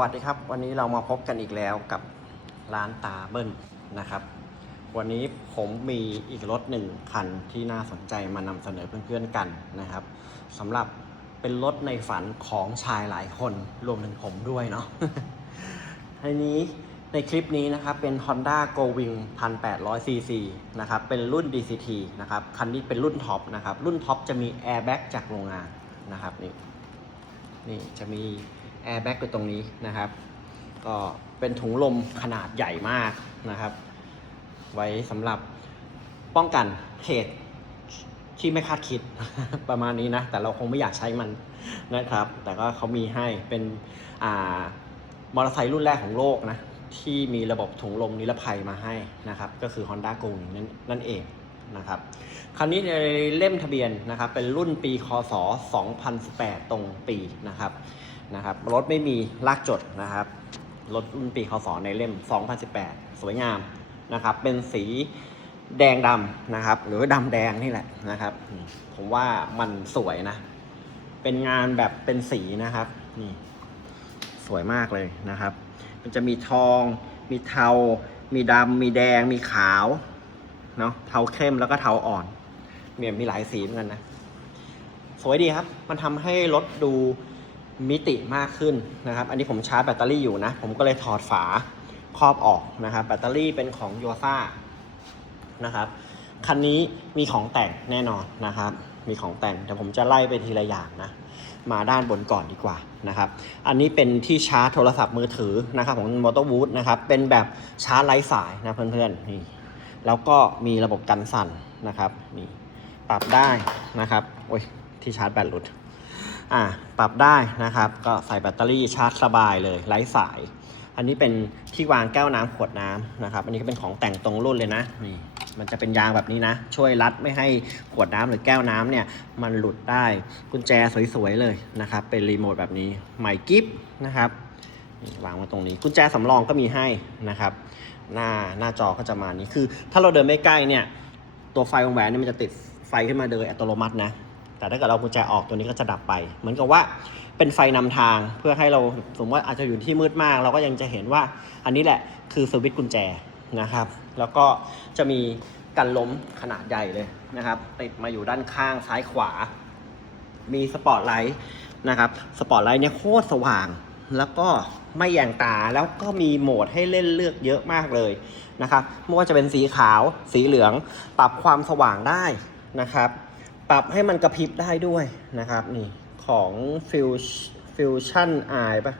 วัสดีครับ วันนี้เรามาพบกันอีกแล้วกับร้านตาเบิ้ลนะครับ วันนี้ผมมีอีกรถหนึ่งคันที่น่าสนใจมานำเสนอเพื่อนๆกันนะครับสำหรับเป็นรถในฝันของชายหลายคนรวมถึงผมด้วยเนาะทีนี้ในคลิปนี้นะครับเป็น Honda Go Wing 1800 cc นะครับเป็นรุ่น DCT นะครับคันนี้เป็นรุ่นท็อปนะครับรุ่นท็อปจะมี Airbag จากโรงงานนะครับนี่นี่จะมี แอร์แบ็กอยู่ตรงนี้นะครับ ก็เป็นถุงลมขนาดใหญ่มากนะครับ ไว้สำหรับป้องกันเหตุที่ไม่คาดคิดประมาณนี้นะ แต่เราคงไม่อยากใช้มันนะครับ แต่ก็เขามีให้เป็นอ่ามอเตอร์ไซค์รุ่นแรกของโลกนะ ที่มีระบบถุงลมนิรภัยมาให้นะครับ ก็คือ Honda g o นั่นนั่นเองนะครับคันนี้ในเล่มทะเบียนนะครับ เป็นรุ่นปีคศ 2018 ตรงปีนะครับ นะครับรถไม่มีลากจดนะครับรถรุ่นปีคศในเล่ม 2018 สวยงามนะครับ เป็นสีแดงดำนะครับ หรือดำแดงนี่แหละนะครับ ผมว่ามันสวยนะ เป็นงานแบบเป็นสีนะครับนี่สวยมากเลยนะครับ มันจะมีทอง มีเทา มีดำ มีแดง มีขาวเนาะเทาเข้มแล้วก็เทาอ่อนเนี่ยมีหลายสีเหมือนกันนะ สวยดีครับ มันทำให้รถดู มิติมากขึ้นนะครับ อันนี้ผมชาร์จแบตเตอรี่อยู่นะ ผมก็เลยถอดฝาครอบออกนะครับ แบตเตอรี่เป็นของโยซ่านะครับ คันนี้มีของแต่งแน่นอนนะครับ มีของแต่งแต่ผมจะไล่ไปทีละอย่างนะ มาด้านบนก่อนดีกว่านะครับ อันนี้เป็นที่ชาร์จโทรศัพท์มือถือนะครับของ m o t o w o o d นะครับ เป็นแบบชาร์จไร้สายนะเพื่อนๆนี่ แล้วก็มีระบบกันสั่นนะครับนี่ ปรับได้นะครับ โอ้ยที่ชาร์จแบตหลุด อ่าปรับได้นะครับ ก็ใส่แบตเตอรี่ชาร์จสบายเลยไร้สาย อันนี้เป็นที่วางแก้วน้ำขวดน้ำนะครับ อันนี้ก็เป็นของแต่งตรงรุ่นเลยนะนี่มันจะเป็นยางแบบนี้นะ ช่วยรัดไม่ให้ขวดน้ำหรือแก้วน้ำเนี่ยมันหลุดได้กุญแจสวยๆเลยนะครับ เป็นรีโมทแบบนี้ใหม่กิฟนะครับวางไว้ตรงนี้กุญแจสำรองก็มีให้นะครับ หน้าหน้าจอก็จะมานี้คือ ถ้าเราเดินไม่ใกล้เนี่ย ตัวไฟวงแหวนเนี่ยมันจะติดไฟขึ้นมาโดยอัตโนมัตินะ แต่ถ้าเกิดเรากุญแจออกตัวนี้ก็จะดับไป เหมือนกับว่าเป็นไฟนำทางเพื่อให้เราสมมติว่าอาจจะอยู่ที่มืดมาก เราก็ยังจะเห็นว่าอันนี้แหละคือสวิตช์กุญแจนะครับ แล้วก็จะมีกันล้มขนาดใหญ่เลยนะครับ ติดมาอยู่ด้านข้างซ้ายขวา มีสปอตไลท์นะครับสปอตไลท์เนี่ยโคตรสว่างแล้วก็ไม่แยงตาแล้วก็มีโหมดให้เล่นเลือกเยอะมากเลยนะครับไม่ว่าจะเป็นสีขาว สีเหลือง ปรับความสว่างได้นะครับ ปรับให้มันกระพริบได้ด้วยนะครับนี่ของฟิวฟิวชั่นไอปะ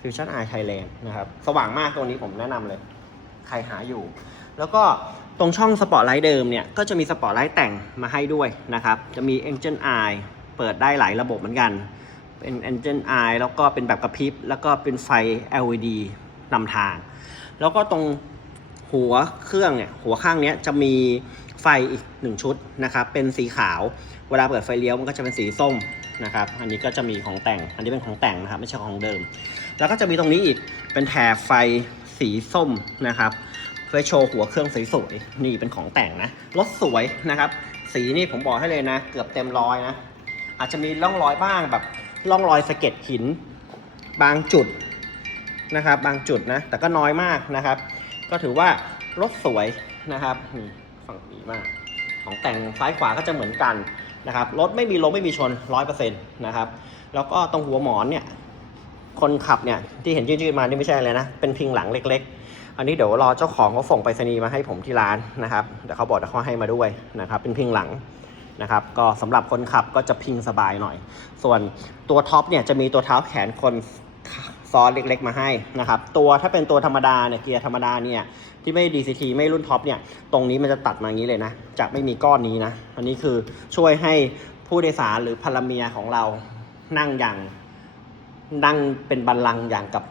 ฟิวชั่นไอไทยแลนด์นะครับ สว่างมากตรงนี้ผมแนะนำเลย ใครหาอยู่ แล้วก็ตรงช่องสปอตไลท์เดิมเนี่ย ก็จะมีสปอตไลท์แต่งมาให้ด้วยนะครับ จะมี Engine Eye เปิดได้หลายระบบเหมือนกัน เป็น Engine Eye แล้วก็เป็นแบบกระพริบ แล้วก็เป็นไฟ LED นำทาง แล้วก็ตรงหัวเครื่องเนี่ย หัวข้างเนี้ยจะมี ไฟอีกหนึ่งชุดนะครับ เป็นสีขาว เวลาเปิดไฟเลี้ยวมันก็จะเป็นสีส้มนะครับ อันนี้ก็จะมีของแต่ง อันนี้เป็นของแต่งนะครับ ไม่ใช่ของเดิม แล้วก็จะมีตรงนี้อีก เป็นแถบไฟสีส้มนะครับ เพื่อโชว์หัวเครื่องสวยๆ นี่เป็นของแต่งนะ รถสวยนะครับ สีนี่ผมบอกให้เลยนะ เกือบเต็มร้อยนะ อาจจะมีร่องรอยบ้างแบบร่องรอยสะเก็ดหิน บางจุดนะครับ บางจุดนะ แต่ก็น้อยมากนะครับ ก็ถือว่ารถสวยนะครับนี่ ฝั่งนี้มาก ของแต่งซ้ายขวาก็จะเหมือนกันนะครับ รถไม่มีลมไม่มีชนร้อยเปอร์เซ็นต์นะครับ แล้วก็ตรงหัวหมอนเนี่ย คนขับเนี่ยที่เห็นยืดๆมานี่ไม่ใช่อะไรนะ เป็นพิงหลังเล็ก ๆ อันนี้เดี๋ยวรอเจ้าของเขาส่งไปรษณีย์มาให้ผมที่ร้านนะครับ เดี๋ยวเขาบอกเดี๋ยวเขาให้มาด้วยนะครับ เป็นพิงหลังนะครับ ก็สำหรับคนขับก็จะพิงสบายหน่อย ส่วนตัวท็อปเนี่ยจะมีตัวเท้าแขนคนซ้อนเล็กๆ มาให้นะครับ ตัวถ้าเป็นตัวธรรมดาเนี่ยเกียร์ธรรมดาเนี่ย ที่ไม่ DCT ไม่รุ่นท็อปเนี่ย ตรงนี้มันจะตัดมาอย่างนี้เลยนะ จะไม่มีก้อนนี้นะ อันนี้คือช่วยให้ผู้โดยสารหรือพลเมียของเรานั่งอย่างนั่งเป็นบัลลังก์อย่างกับ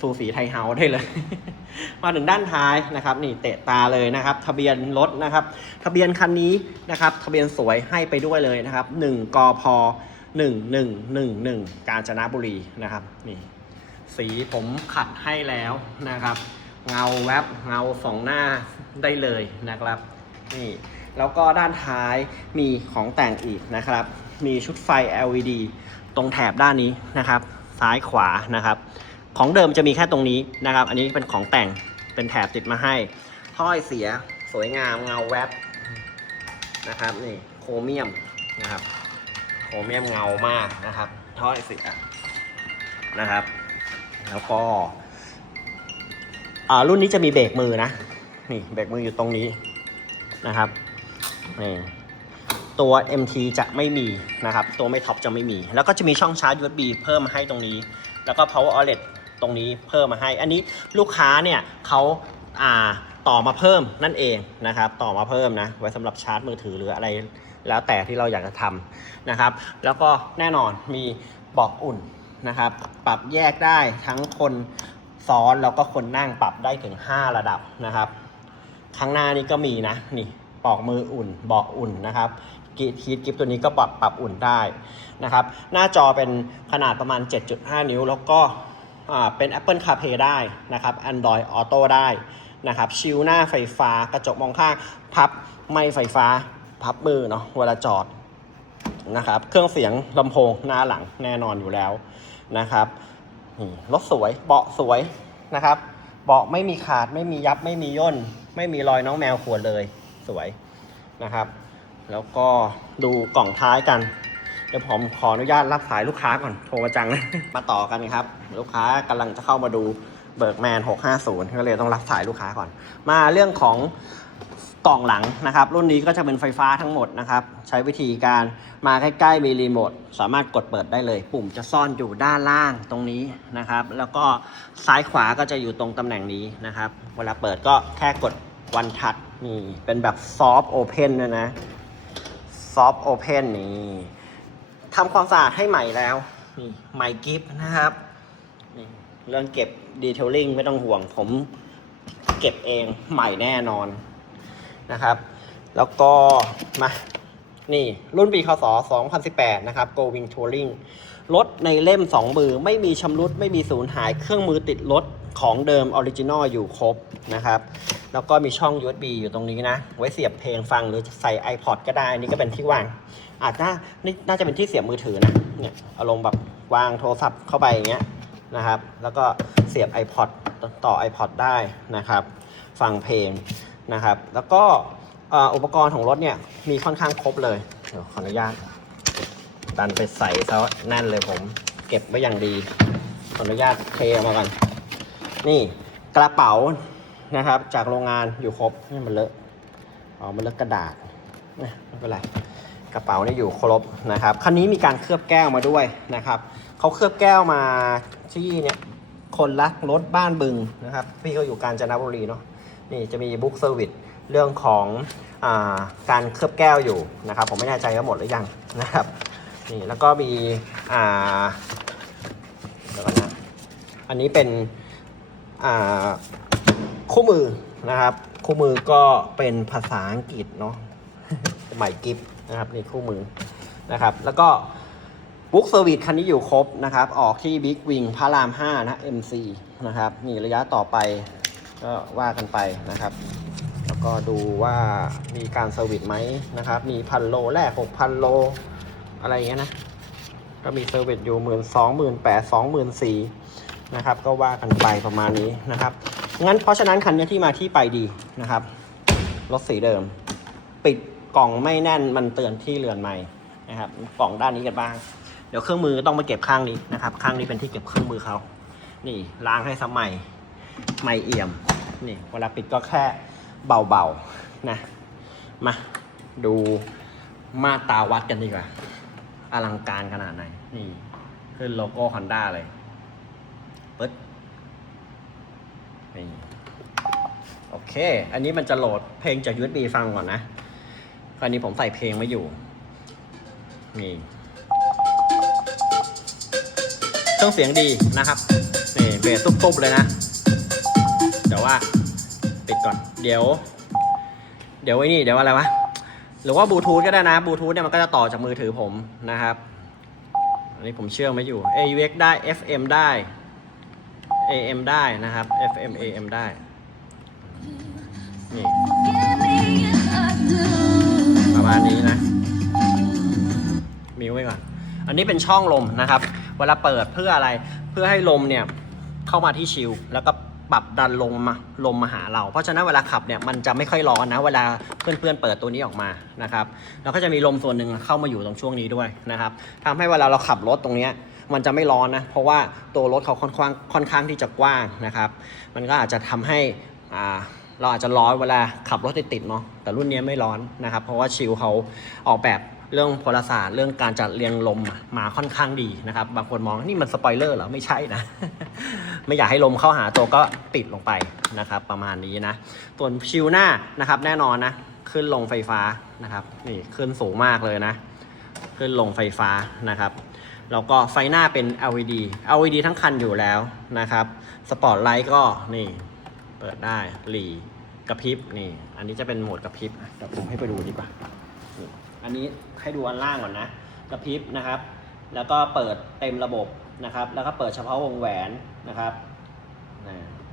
สูสีไทยเฮาส์ได้เลย มาถึงด้านท้ายนะครับ นี่เตะตาเลยนะครับ ทะเบียนรถนะครับ ทะเบียนคันนี้นะครับ ทะเบียนสวยให้ไปด้วยเลยนะครับ1กพ1111 กาญจนบุรีนะครับ นี่ สีผมขัดให้แล้วนะครับ เงาแวบเงาสองหน้าได้เลยนะครับนี่แล้วก็ด้านท้ายมีของแต่งอีกนะครับ มีชุดไฟ LED ตรงแถบด้านนี้นะครับ ซ้ายขวานะครับ ของเดิมจะมีแค่ตรงนี้นะครับ อันนี้เป็นของแต่งเป็นแถบติดมาให้ถ้อยเสียสวยงามเงาแวบนะครับนี่โครเมียมนะครับโครเมียมเงามากนะครับถ้อยเสียนะครับ แล้วก็ อ่ารุ่นนี้จะมีเบรกมือนะ นี่เบรกมืออยู่ตรงนี้นะครับนี่ตัว MT จะไม่มีนะครับ ตัวไม่ท็อปจะไม่มี แล้วก็จะมีช่องชาร์จ USB เพิ่มมาให้ตรงนี้ แล้วก็ power outlet ตรงนี้เพิ่มมาให้ อันนี้ลูกค้าเนี่ยเขาอ่าต่อมาเพิ่มนั่นเองนะครับ ต่อมาเพิ่มนะไว้สำหรับชาร์จมือถือหรืออะไรแล้วแต่ที่เราอยากจะทำนะครับ แล้วก็แน่นอนมีบอกอุ่นนะครับ ปรับแยกได้ทั้งคน ซ้อนแล้วก็คนนั่งปรับได้ถึง 5 ระดับนะครับ ข้างหน้านี้ก็มีนะนี่ปอกมืออุ่นเบาะอุ่นนะครับกีทีกิฟตัวนี้ก็ปรับปรับอุ่นได้นะครับ หน้าจอเป็นขนาดประมาณ 7.5 นิ้ว แล้วก็เป็น Apple CarPlay ได้นะครับ Android Auto ได้นะครับชิลหน้าไฟฟ้ากระจกมองข้างพับไม่ไฟฟ้าพับมือเนาะเวลาจอดนะครับ เครื่องเสียงลำโพงหน้าหลังแน่นอนอยู่แล้วนะครับ นี่รถสวยเบาะสวยนะครับ เบาะไม่มีขาดไม่มียับไม่มีย่น ไม่มีรอยน้องแมวขวดเลยสวยนะครับ แล้วก็ดูกล่องท้ายกัน เดี๋ยวผมขออนุญาตรับสายลูกค้าก่อนโทรมาจังมาต่อกันครับ ลูกค้ากำลังจะเข้ามาดูเบิร์กแมน650 ก็เลยต้องรับสายลูกค้าก่อน มาเรื่องของ กล่องหลังนะครับ รุ่นนี้ก็จะเป็นไฟฟ้าทั้งหมดนะครับ ใช้วิธีการมาใกล้ๆมีรีโมทสามารถกดเปิดได้เลย ปุ่มจะซ่อนอยู่ด้านล่างตรงนี้นะครับ แล้วก็ซ้ายขวาก็จะอยู่ตรงตำแหน่งนี้นะครับ เวลาเปิดก็แค่กดวันทัดนี่เป็นแบบซอฟต์โอเพนนะนะซอฟต์โอเพนนี่ทำความสะอาดให้ใหม่แล้วนี่ใหม่กิฟต์นะครับเรื่องเก็บดีเทลลิ่งไม่ต้องห่วงผมเก็บเองใหม่แน่นอน นะครับ แล้วก็มานี่รุ่นปีคศ2018 นะครับ Go Wing Touring รถในเล่ม 2 มือไม่มีชำรุดไม่มีสูญหายเครื่องมือติดรถของเดิมออริจินอลอยู่ครบนะครับ แล้วก็มีช่อง USB อยู่ตรงนี้นะ ไว้เสียบเพลงฟังหรือใส่ iPod ก็ได้ นี่ก็เป็นที่วาง อาจจะนี่น่าจะเป็นที่เสียบมือถือนะเนี่ยอารมณ์แบบวางโทรศัพท์เข้าไปอย่างเงี้ยนะครับ แล้วก็เสียบ iPod ต่อ iPod ได้นะครับ ฟังเพลง นะครับ แล้วก็อุปกรณ์ของรถเนี่ยมีค่อนข้างครบเลยเดี๋ยวขออนุญาตดันไปใส่ซะแน่นเลยผมเก็บไว้อย่างดี ขออนุญาตเทออกมากัน นี่กระเป๋านะครับ จากโรงงานอยู่ครบนี่มันเลอะอ๋อมันเลอะกระดาษนะไม่เป็นไรกระเป๋านี่อยู่ครบนะครับคันนี้มีการเคลือบแก้วมาด้วยนะครับเขาเคลือบแก้วมาที่เนี่ยคนรักรถบ้านบึงนะครับ พี่เขาอยู่กาญจนบุรีเนาะ นี่จะมีบุ๊กเซอร์วิสเรื่องของอาการเคลือบแก้วอยู่นะครับ ผมไม่แน่ใจว่าหมดหรือยังนะครับนี่แล้วก็มีอ่าเดี๋ยวก่อนนะอันนี้เป็นอ่าคู่มือนะครับ คู่มือก็เป็นภาษาอังกฤษเนาะใหม่กิฟนะครับนี่คู่มือนะครับ แล้วก็บุ๊กเซอร์วิสคันนี้อยู่ครบนะครับ ออกที่บิ๊กวิงพระราม 5 นะ MC นะครับนี่ระยะต่อไป ก็ว่ากันไปนะครับ แล้วก็ดูว่ามีการเซอร์วิสไหมนะครับ มีพันโลแรก6,000โลอะไรอย่างเงี้ยนะ ก็มีเซอร์วิสอยู่หมื่นสองหมื่นแปดสองหมื่นสี่นะครับ ก็ว่ากันไปประมาณนี้นะครับ งั้นเพราะฉะนั้นคันนี้ที่มาที่ไปดีนะครับ รถสีเดิม ปิดกล่องไม่แน่นมันเตือนที่เรือนใหม่นะครับกล่องด้านนี้กันบ้าง เดี๋ยวเครื่องมือต้องมาเก็บข้างนี้นะครับ ข้างนี้เป็นที่เก็บเครื่องมือเขานี่ล้างให้สมัย ไม่เอี่ยม นี่เวลาปิดก็แค่เบาๆนะ มาดูมาตาวัดกันดีกว่า อลังการขนาดไหน นี่ ขึ้นโลโก้ Honda เลยปึ๊ดนี่โอเค อันนี้มันจะโหลดเพลงจาก USB ฟังก่อนนะ คราวนี้ผมใส่เพลงไว้อยู่ นี่เครื่องเสียงดีนะครับ นี่เบสตุ๊บๆเลยนะ เดี๋ยวว่าปิดก่อน เดี๋ยว เดี๋ยวไอ้นี่ เดี๋ยวอะไรวะ หรือว่าบลูทูธก็ได้นะ บลูทูธเนี่ยมันก็จะต่อจากมือถือผมนะครับ อันนี้ผมเชื่อมไว้อยู่ AUX ได้ FM ได้ AM ได้นะครับ FM AM ได้ นี่ ประมาณนี้นะมิวไว้ก่อน อันนี้เป็นช่องลมนะครับ เวลาเปิดเพื่ออะไร เพื่อให้ลมเนี่ยเข้ามาที่ชิลแล้วก็ ปรับดันลมมาลมมาหาเรา เพราะฉะนั้นเวลาขับเนี่ยมันจะไม่ค่อยร้อนนะเวลาเพื่อนๆเปิดตัวนี้ออกมานะครับแล้วก็จะมีลมส่วนหนึ่งเข้ามาอยู่ตรงช่วงนี้ด้วยนะครับทำให้เวลาเราขับรถตรงนี้มันจะไม่ร้อนนะเพราะว่าตัวรถเขาค่อนข้างค่อนข้างที่จะกว้างนะครับ มันก็อาจจะทำให้อ่าเราอาจจะร้อนเวลาขับรถติดๆเนาะแต่รุ่นนี้ไม่ร้อนนะครับ เพราะว่าชิลเขาออกแบบเรื่องพลศาสตร์เรื่องการจัดเรียงลมมาค่อนข้างดีนะครับ บางคนมองนี่มันสปอยเลอร์เหรอ ไม่ใช่นะ ไม่อยากให้ลมเข้าหาตัวก็ปิดลงไปนะครับ ประมาณนี้นะส่วนชิลหน้านะครับแน่นอนนะขึ้นลงไฟฟ้านะครับนี่ขึ้นสูงมากเลยนะ ขึ้นลงไฟฟ้านะครับแล้วก็ไฟหน้าเป็น LED LED ทั้งคันอยู่แล้วนะครับสปอร์ตไลท์ก็นี่เปิดได้หลีกระพริบนี่ อันนี้จะเป็นโหมดกระพริบเดี๋ยวผมให้ไปดูดีกว่าอันนี้ให้ดูอันล่างก่อนนะ กระพริบนะครับ แล้วก็เปิดเต็มระบบ นะครับ แล้วก็เปิดเฉพาะวงแหวนนะครับ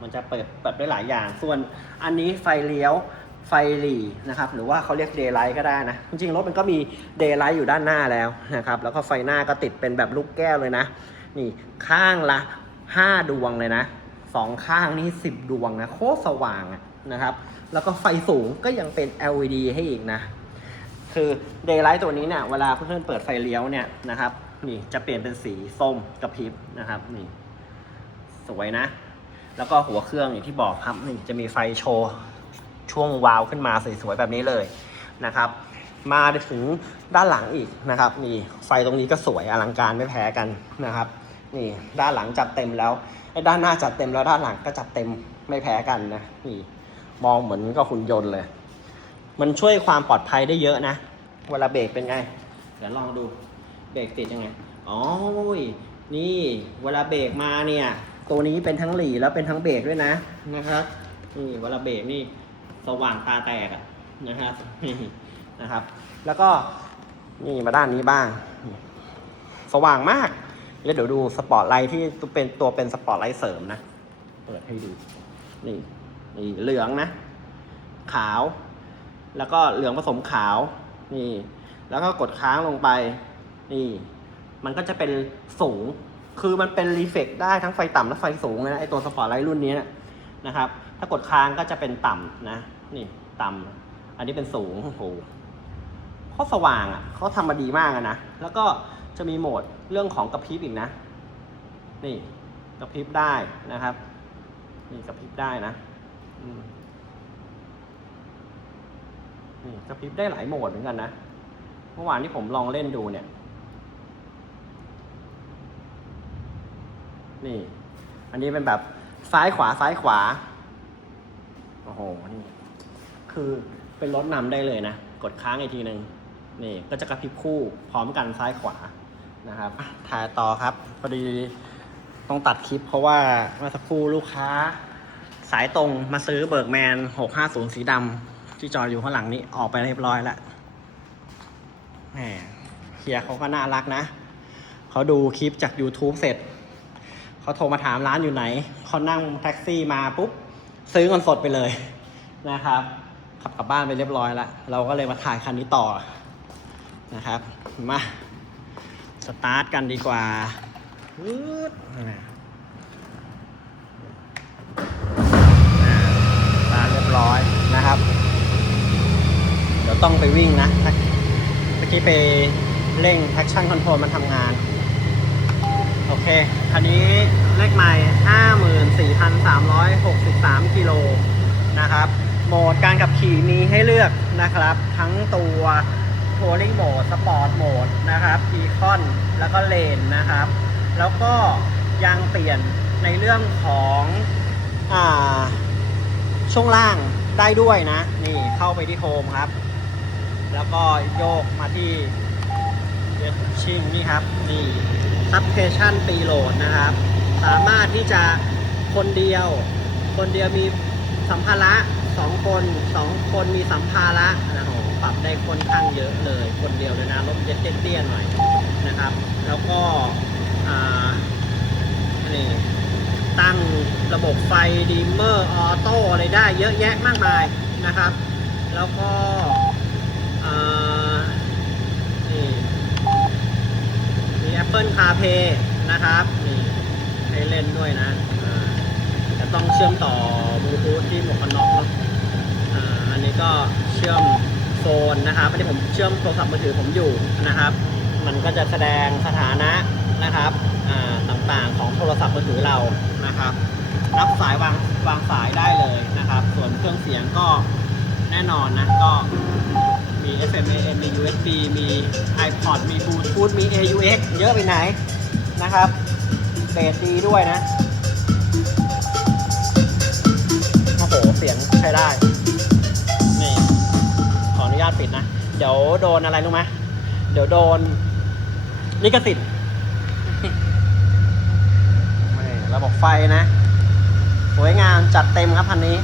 มันจะเปิดเปิดได้หลายอย่าง ส่วนอันนี้ไฟเลี้ยวไฟหลีนะครับ หรือว่าเขาเรียกเดย์ไลท์ก็ได้นะ จริงๆ รถมันก็มีเดย์ไลท์อยู่ด้านหน้าแล้วนะครับ แล้วก็ไฟหน้าก็ติดเป็นแบบลูกแก้วเลยนะ นี่ข้างละ 5 ดวงเลยนะสองข้างนี่ 10 ดวงนะ โคตรสว่างนะครับ แล้วก็ไฟสูงก็ยังเป็น LED ให้อีกนะ คือเดย์ไลท์ตัวนี้เนี่ย เวลาเพื่อนๆเปิดไฟเลี้ยวเนี่ยนะครับ นี่จะเปลี่ยนเป็นสีส้มกระพริบนะครับนี่สวยนะ แล้วก็หัวเครื่องอย่างที่บอกครับนี่จะมีไฟโชว์ช่วงวาวขึ้นมาสวยๆแบบนี้เลยนะครับ มาถึงด้านหลังอีกนะครับ นี่ไฟตรงนี้ก็สวยอลังการไม่แพ้กันนะครับ นี่ด้านหลังจัดเต็มแล้วไอ้ด้านหน้าจัดเต็มแล้วด้านหลังก็จัดเต็มไม่แพ้กันนะนี่มองเหมือนก็หุ่นยนต์เลย มันช่วยความปลอดภัยได้เยอะนะ เวลาเบรกเป็นไง เดี๋ยวลองดู เบรกติดยังไง อ๋อนี่เวลาเบรกมาเนี่ย ตัวนี้เป็นทั้งหลีแล้วเป็นทั้งเบรกด้วยนะนะครับนี่เวลาเบรกนี่สว่างตาแตกอะนะครับนะครับ แล้วก็นี่มาด้านนี้บ้าง สว่างมาก แล้วเดี๋ยวดูสปอตไลท์ที่ตัวเป็นตัวเป็นสปอตไลท์เสริมนะ เปิดให้ดู นี่นี่เหลืองนะ ขาว แล้วก็เหลืองผสมขาว นี่ แล้วก็กดค้างลงไป นี่มันก็จะเป็นสูง คือมันเป็นรีเฟกได้ทั้งไฟต่ำและไฟสูงเลยนะไอตัวสปอร์ตไลท์รุ่นนี้นะครับ ถ้ากดค้างก็จะเป็นต่ำนะ นี่ต่ำอันนี้เป็นสูงโอ้โหเขาสว่างอะเขาทำมาดีมากนะ แล้วก็จะมีโหมดเรื่องของกระพริบอีกนะ นี่กระพริบได้นะครับ นี่กระพริบได้นะนี่กระพริบได้หลายโหมดเหมือนกันนะ เมื่อวานที่ผมลองเล่นดูเนี่ย นี่ อันนี้เป็นแบบซ้ายขวาซ้ายขวา โอ้โห นี่ คือเป็นรถนำได้เลยนะ กดค้างอีกทีหนึ่งนี่ก็จะกระพริบคู่พร้อมกันซ้ายขวานะครับถ่ายต่อครับ พอดีต้องตัดคลิปเพราะว่าเมื่อสักครู่ลูกค้า สายตรงมาซื้อเบิร์กแมน 650 สีดำที่จอดอยู่ข้างหลังนี้ออกไปเรียบร้อยแล้วแหมเฮียเขาก็น่ารักนะ เขาดูคลิปจาก YouTube เสร็จ เขาโทรมาถามร้านอยู่ไหนเขานั่งแท็กซี่มาปุ๊บซื้อเงินสดไปเลยนะครับ ขับกลับบ้านไปเรียบร้อยแล้วเราก็เลยมาถ่ายคันนี้ต่อนะครับ มาสตาร์ทกันดีกว่าปึ๊ดนะอ่าสตาร์ทเรียบร้อยนะครับ เดี๋ยวต้องไปวิ่งนะเมื่อกี้ไปเร่ง traction control มันทำงาน โอเค คันนี้เลขใหม่ 54,363 กิโลนะครับ โหมดการขับขี่มีให้เลือกนะครับ ทั้งตัว Touring Mode Sport Mode นะครับ Econ แล้วก็เลนนะครับ แล้วก็ยังเปลี่ยนในเรื่องของอ่าช่วงล่างได้ด้วยนะ นี่เข้าไปที่โฮมครับ แล้วก็โยกมาที่เดชิ่งนี่ครับ นี่ ซับเพชันปีโหลดนะครับ สามารถที่จะคนเดียว คนเดียวมีสัมภาระสองคนสองคนมีสัมภาระนะโหปรับได้ค่อนข้างเยอะเลย คนเดียวเลยนะรถเจ็ตเตี้ยๆหน่อยนะครับ แล้วก็นี่ตั้งระบบไฟดีมเมอร์ออโต้อะไรได้เยอะแยะมากมายนะครับ แล้วก็อ่านี่มี Apple CarPlay นะครับนี่ให้เล่นด้วยนะจะต้องเชื่อมต่อบลูทูธที่หมวกกันน็อกเนาะอันนี้ก็เชื่อมโฟนนะครับอันนี้ผมเชื่อมโทรศัพท์มือถือผมอยู่นะครับ มันก็จะแสดงสถานะนะครับต่างๆของโทรศัพท์มือถือเรานะครับ รับสายวางวางสายได้เลยนะครับ ส่วนเครื่องเสียงก็แน่นอนนะก็ มี FM AM มี USB มี iPod มี Bluetooth มี AUX เยอะไปไหนนะครับเบสดีด้วยนะ โอ้โห เสียงใช้ได้ นี่ ขออนุญาตปิดนะ เดี๋ยวโดนอะไรรู้ไหมเดี๋ยวโดนลิขสิทธิ์นี่ระบบไฟนะ สวยงามจัดเต็มครับคันนี้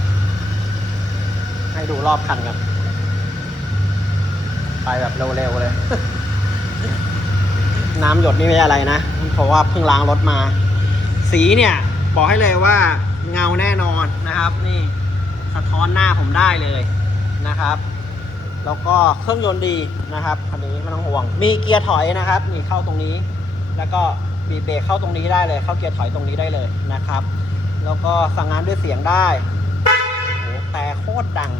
ให้ดูรอบคันครั ไปแบบเร็วๆเลย น้ำหยดนี่ไม่อะไรนะ เพราะว่าเพิ่งล้างรถมา สีเนี่ยบอกให้เลยว่าเงาแน่นอนนะครับ นี่สะท้อนหน้าผมได้เลยนะครับ แล้วก็เครื่องยนต์ดีนะครับคันนี้ไม่ต้องห่วง มีเกียร์ถอยนะครับนี่เข้าตรงนี้ แล้วก็มีเบรกเข้าตรงนี้ได้เลย เข้าเกียร์ถอยตรงนี้ได้เลยนะครับ แล้วก็สั่งงานด้วยเสียงได้โอ้โหแต่โคตรดัง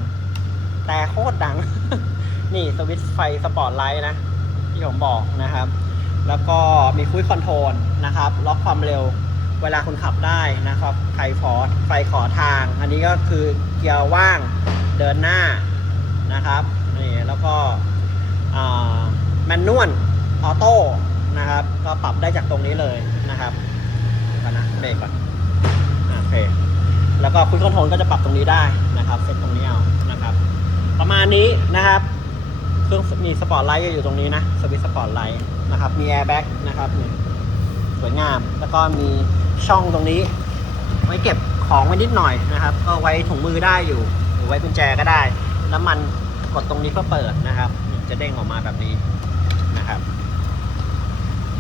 แต่โคตรดัง นี่สวิตช์ไฟสปอร์ตไลท์นะ ที่ผมบอกนะครับ แล้วก็มีคุยคอนโทรลนะครับ ล็อกความเร็วเวลาคุณขับได้นะครับไฟขอไฟขอทาง อันนี้ก็คือเกียร์ว่างเดินหน้านะครับนี่แล้วก็แมนนวลออโต้นะครับก็ปรับได้จากตรงนี้เลยนะครับก่อนนะเบรกก่อนโอเคแล้วก็คุยคอนโทรลก็จะปรับตรงนี้ได้นะครับเซตตรงนี้เอานะครับ ประมาณนี้นะครับ เครื่องมีสปอร์ตไลท์อยู่ตรงนี้นะสวิตสปอร์ตไลท์นะครับมีแอร์แบ็กนะครับสวยงาม แล้วก็มีช่องตรงนี้ ไว้เก็บของไว้นิดหน่อยนะครับ ก็ไว้ถุงมือได้อยู่ หรือไว้กุญแจก็ได้ แล้วมันกดตรงนี้เพื่อเปิดนะครับ จะเด้งออกมาแบบนี้นะครับ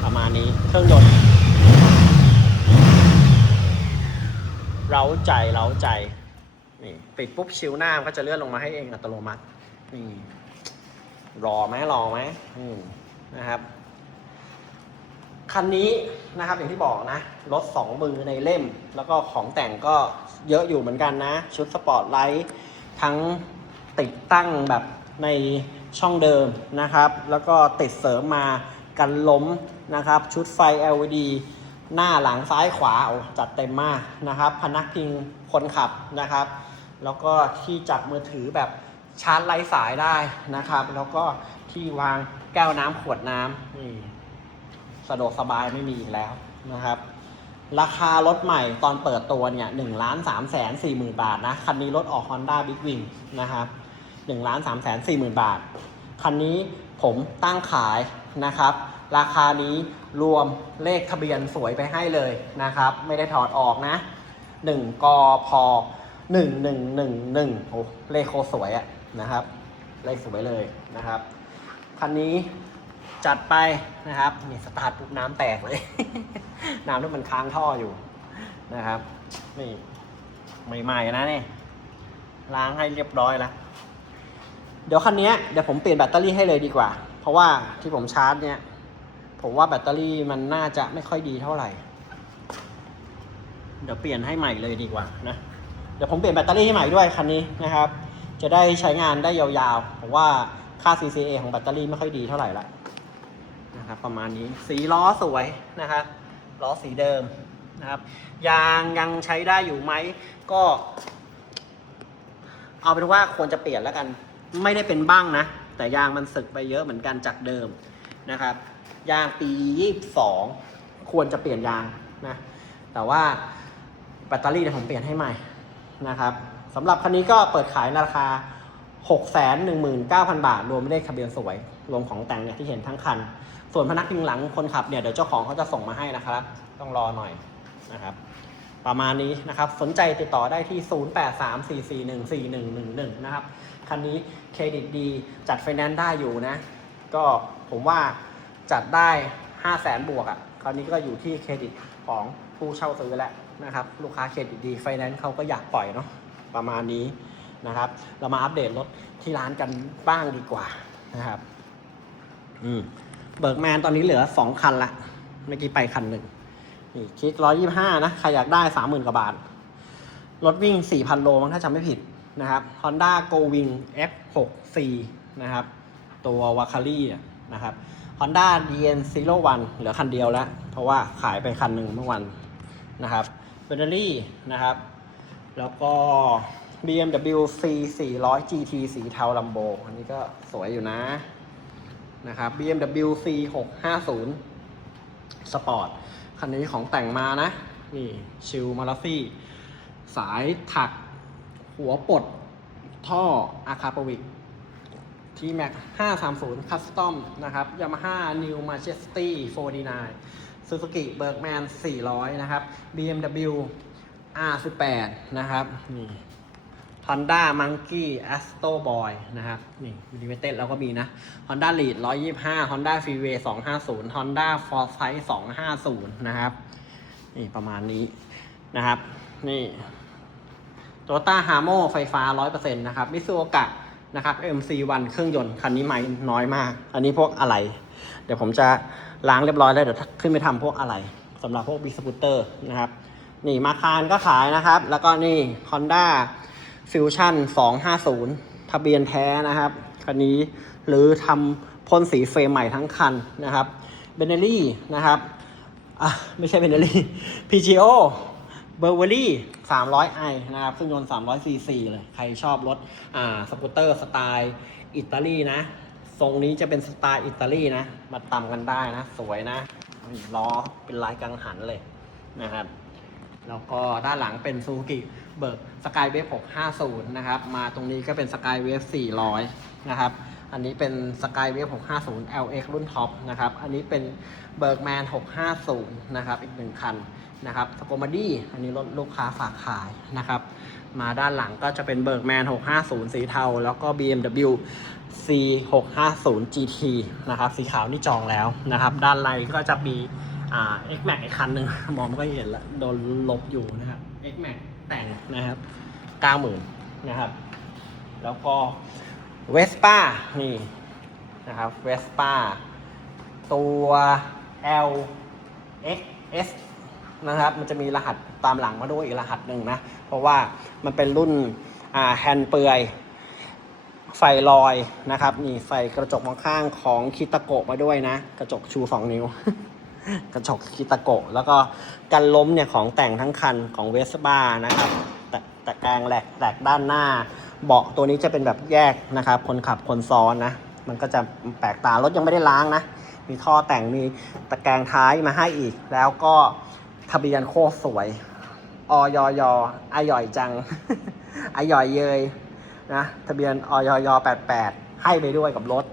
ประมาณนี้เครื่องยนต์เร้าใจเร้าใจนี่ปิดปุ๊บชิวหน้าก็จะเลื่อนลงมาให้เองอัตโนมัตินี่ รอไหมรอไหมมนะครับ คันนี้นะครับอย่างที่บอกนะ รถสองมือในเล่ม แล้วก็ของแต่งก็เยอะอยู่เหมือนกันนะ ชุดสปอร์ตไลท์ทั้งติดตั้งแบบในช่องเดิมนะครับ แล้วก็ติดเสริมมากันล้มนะครับ ชุดไฟ LED หน้าหลังซ้ายขวาจัดเต็มมากนะครับ พนักพิงคนขับนะครับ แล้วก็ที่จับมือถือแบบ ชาร์จไร้สายได้นะครับ แล้วก็ที่วางแก้วน้ำขวดน้ำนี่สะดวกสบายไม่มีอีกแล้วนะครับ ราคารถใหม่ตอนเปิดตัวเนี่ยหนึ่งล้านสามแสนสี่หมื่นบาทนะ คันนี้รถออก Honda Big Wing นะครับหนึ่งล้านสามแสนสี่หมื่นบาท คันนี้ผมตั้งขายนะครับ ราคานี้รวมเลขทะเบียนสวยไปให้เลยนะครับ ไม่ได้ถอดออกนะหนึ่งกพหนึ่งหนึ่งหนึ่งหนึ่งโอ้เลขโคสวยอะ นะครับเลขสวยเลยนะครับคันนี้จัดไปนะครับนี่สตาร์ทปุ๊บน้ำแตกเลย น้ำที่มันค้างท่ออยู่นะครับ นี่ใหม่ๆนะนี่ล้างให้เรียบร้อยแล้วเดี๋ยวคันนี้เดี๋ยวผมเปลี่ยนแบตเตอรี่ให้เลยดีกว่า เพราะว่าที่ผมชาร์จเนี่ย ผมว่าแบตเตอรี่มันน่าจะไม่ค่อยดีเท่าไหร่ เดี๋ยวเปลี่ยนให้ใหม่เลยดีกว่านะ เดี๋ยวผมเปลี่ยนแบตเตอรี่ให้ใหม่ด้วยคันนี้นะครับ จะได้ใช้งานได้ยาวๆผมว่าค่า CCA ของแบตเตอรี่ไม่ค่อยดีเท่าไหร่ละนะครับประมาณนี้สีล้อสวยนะครับล้อสีเดิมนะครับยางยังใช้ได้อยู่ไหมก็ เอาเป็นว่าควรจะเปลี่ยนแล้วกัน ไม่ได้เป็นบ้างนะ แต่ยางมันสึกไปเยอะเหมือนกันจากเดิมนะครับ ยางปี 22 ควรจะเปลี่ยนยางนะแต่ว่าแบตเตอรี่เนี่ยผมเปลี่ยนให้ใหม่นะครับ สำหรับคันนี้ก็เปิดขายในราคา 619,000 บาท รวมเลขทะเบียนสวย รวมของแต่งเนี่ยที่เห็นทั้งคัน ส่วนพนักพิงหลังคนขับเนี่ยเดี๋ยวเจ้าของเขาจะส่งมาให้นะครับ ต้องรอหน่อยนะครับ ประมาณนี้นะครับ สนใจติดต่อได้ที่ 0834414111 นะครับ คันนี้เครดิตดีจัดไฟแนนซ์ได้อยู่นะ ก็ผมว่าจัดได้ 5 0 0แสนบวกอะ่ะ คราวนี้ก็อยู่ที่เครดิตของผู้เช่าซื้อแล้วนะครับ ลูกค้าเครดิตดีไฟแนนซ์เขาก็อยากปล่อยเนาะ ประมาณนี้นะครับ เรามาอัปเดตรถที่ร้านกันบ้างดีกว่านะครับ อืมเบิร์กแมนตอนนี้เหลือ2คันละเมื่อกี้ไปคันหนึ่งนี่คลิกร้อยยี่ห้านะใครอยากได้สามหมื่นกว่าบาท รถวิ่งสี่พันโลมั้งถ้าจำไม่ผิดนะครับ Honda Go Wing F6C นะครับ ตัววาคารี่นะครับ Honda DN 01 เหลือคันเดียวแล้ว เพราะว่าขายไปคันหนึ่งเมื่อวันนะครับเบตเตอรี่นะครับ แล้วก็ BMW C 400 GT สีเทาลัมโบอันนี้ก็สวยอยู่นะ นะครับ BMW C 650 สปอร์ต คันนี้ของแต่งมานะ นี่ ชิลมาลาซี่ สายถัก หัวปลดท่ออาคาปวิกทีแม็ก530 คัสตอมนะครับยามาฮ่านิวมาเจสตี้49ซูซูกิเบิร์กแมน400 นะครับ BMW R18 นะครับนี่ Honda Monkey Astro Boy นะครับนี่มิเวเต็ดเราก็มีนะ Honda Lead 125 Honda Freeway 250 Honda Foresight 250 นะครับนี่ประมาณนี้นะครับ นี่โตโยต้าฮาร์โมไฟฟ้า 100%นะครับมิซูโอกะนะครับ MC1 เครื่องยนต์คันนี้ไม่น้อยมาก อันนี้พวกอะไร เดี๋ยวผมจะล้างเรียบร้อยแล้วเดี๋ยวขึ้นไปทำพวกอะไรสำหรับพวกบิสกูเตอร์นะครับ นี่มาคารก็ขายนะครับ แล้วก็นี่ Honda Fusion 250 ทะเบียนแท้นะครับคันนี้หรือทำพ่นสีเฟรมใหม่ทั้งคันนะครับเบเนลี่นะครับอะไม่ใช่เบเนลี่ PGO เบอร์เวอรี่ 300i นะครับเครื่องยนต์300 cc เลย ใครชอบรถอ่าสกูตเตอร์สไตล์อิตาลีนะ ทรงนี้จะเป็นสไตล์อิตาลีนะ มาตำกันได้นะ สวยนะล้อเป็นลายกังหันเลยนะครับ แล้วก็ด้านหลังเป็นซูกิเบิร์กสกายเวฟ650 นะครับ มาตรงนี้ก็เป็นสกายเวฟ400 นะครับ อันนี้เป็นสกายเวฟ650 LX รุ่นท็อปนะครับ อันนี้เป็นเบิร์กแมน650 นะครับ อีกหนึ่งคันนะครับสโกมาดี้อันนี้รถลูกค้าฝากขายนะครับ มาด้านหลังก็จะเป็นเบิร์กแมน650 สีเทา แล้วก็ BMW C 650 GT นะครับ สีขาวนี่จองแล้วนะครับ ด้านในก็จะมี อ่า X Max อีกคันหนึ่ง มองไม่ค่อยเห็นละโดนลบอยู่นะครับ X Max แต่งนะครับเก้าหมื่นนะครับ แล้วก็ Vespa นี่นะครับ Vespa ตัว L X S นะครับ มันจะมีรหัสตามหลังมาด้วยอีกรหัสหนึ่งนะ เพราะว่ามันเป็นรุ่นอ่าแฮนด์เปลือยไฟลอยนะครับนี่ไฟกระจกมองข้างของคิตาโกะมาด้วยนะ กระจกชูสองนิ้ว กระจกคิตาโกะแล้วก็กันล้มเนี่ยของแต่งทั้งคันของเวสบ้านะครับแต่แต่แกงแหลกแหลกด้านหน้า เบาะตัวนี้จะเป็นแบบแยกนะครับ คนขับคนซ้อนนะ มันก็จะแปลกตารถยังไม่ได้ล้างนะ มีท่อแต่งมีตะแกรงท้ายมาให้อีก แล้วก็ทะเบียนโคตรสวยออยยอายอยจังอายอยเยยนะทะเบียนออย88ให้ไปด้วยกับรถ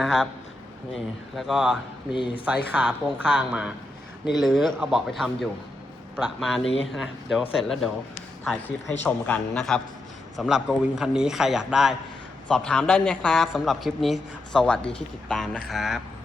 นะครับ นี่แล้วก็มีไซส์ขาพ่วงข้างมา นี่หรือเอาเบาะไปทำอยู่ประมาณนี้นะ เดี๋ยวเสร็จแล้วเดี๋ยวถ่ายคลิปให้ชมกันนะครับสำหรับโกวิงคันนี้ใครอยากได้ สอบถามได้นะครับสำหรับคลิปนี้สวัสดีที่ติดตามนะครับ